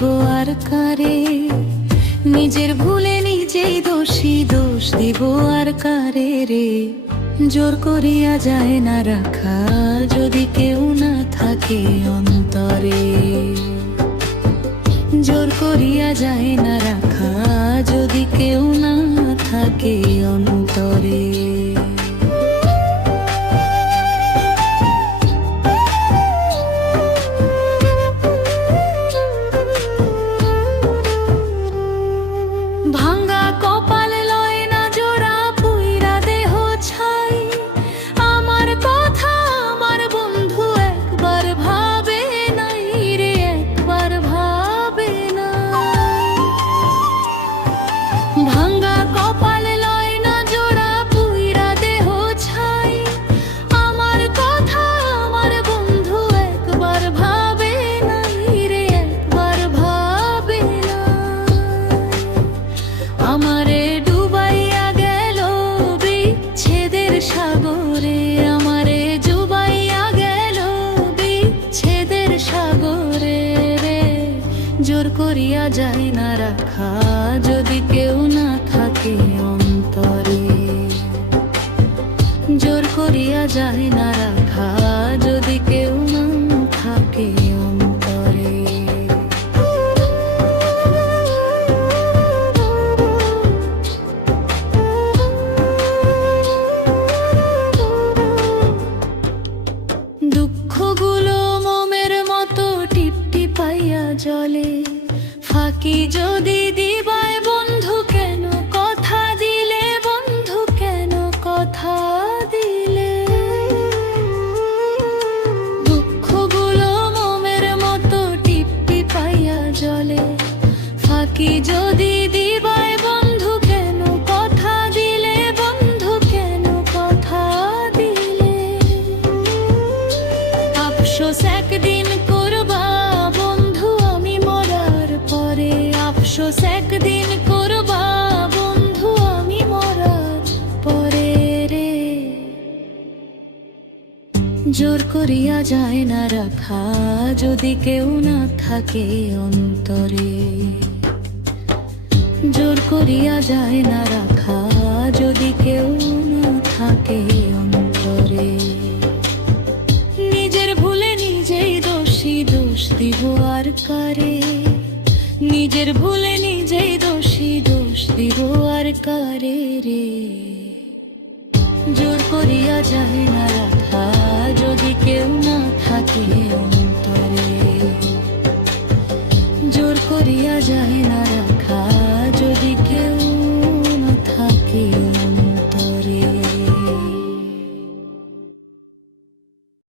দিব আর কারে, নিজের ভুলে নিজেই দোষী, দোষ দিব আর কারে রে। জোর করিয়া যায় না রাখা যদি কেউ না থাকে অন্তরে, জোর করিয়া যায় না রাখা যদি কেউ না থাকে অন্তরে। ভাঙ্গা কপাল লয় না জোড়া, পুইরা দেহ ছাই, আমার কথা আমার বন্ধু একবার ভাবে নাই রে, একবার ভাবে নাই। ভাঙ্গা কপাল লয় না জোড়া, পুইরা দেহ ছাই, আমার কথা আমার বন্ধু একবার ভাবে নাই রে, একবার ভাবে নাই। আমারে ডুবাইয়া গেল বিচ্ছেদের সাগরে, আমারে ডুবাইয়া গেল বিচ্ছেদের সাগরে রে। জোর করিয়া যায় না রাখা যদি কেউ না থাকে অন্তরে, জোর করিয়া যায় না রাখা যদি কেউ না থাকে অন্তরে। দুঃখগুলো মোমের মতো টিপটিপাইয়া জলে, ফাঁকি যদি দিবায় বন্ধু কেন কথা দিলে, বন্ধু কেন কথা দিলে। দুঃখগুলো মোমের মতো টিপটিপাইয়া জলে, ফাঁকি যদি দিবায় বন্ধু কেন কথা দিলে, বন্ধু কেন কথা দিলে। আফসোস একদিন করবা বন্ধু আমি মরার পরে, আফসোস একদিন করবা বন্ধু আমি মরার পরে রে। জোর করিয়া যায় না রাখা যদি কেউ না থাকে অন্তরে, জোর করিয়া যায় না রাখা যদি কেউ না থাকে অন্তরে। নিজের ভুলে নিজেই দোষী, দোষ দিব আর কারে, নিজের ভুলে নিজেই দোষী, দোষ দিব আর কারে রে। জোর করিয়া যায় না রাখা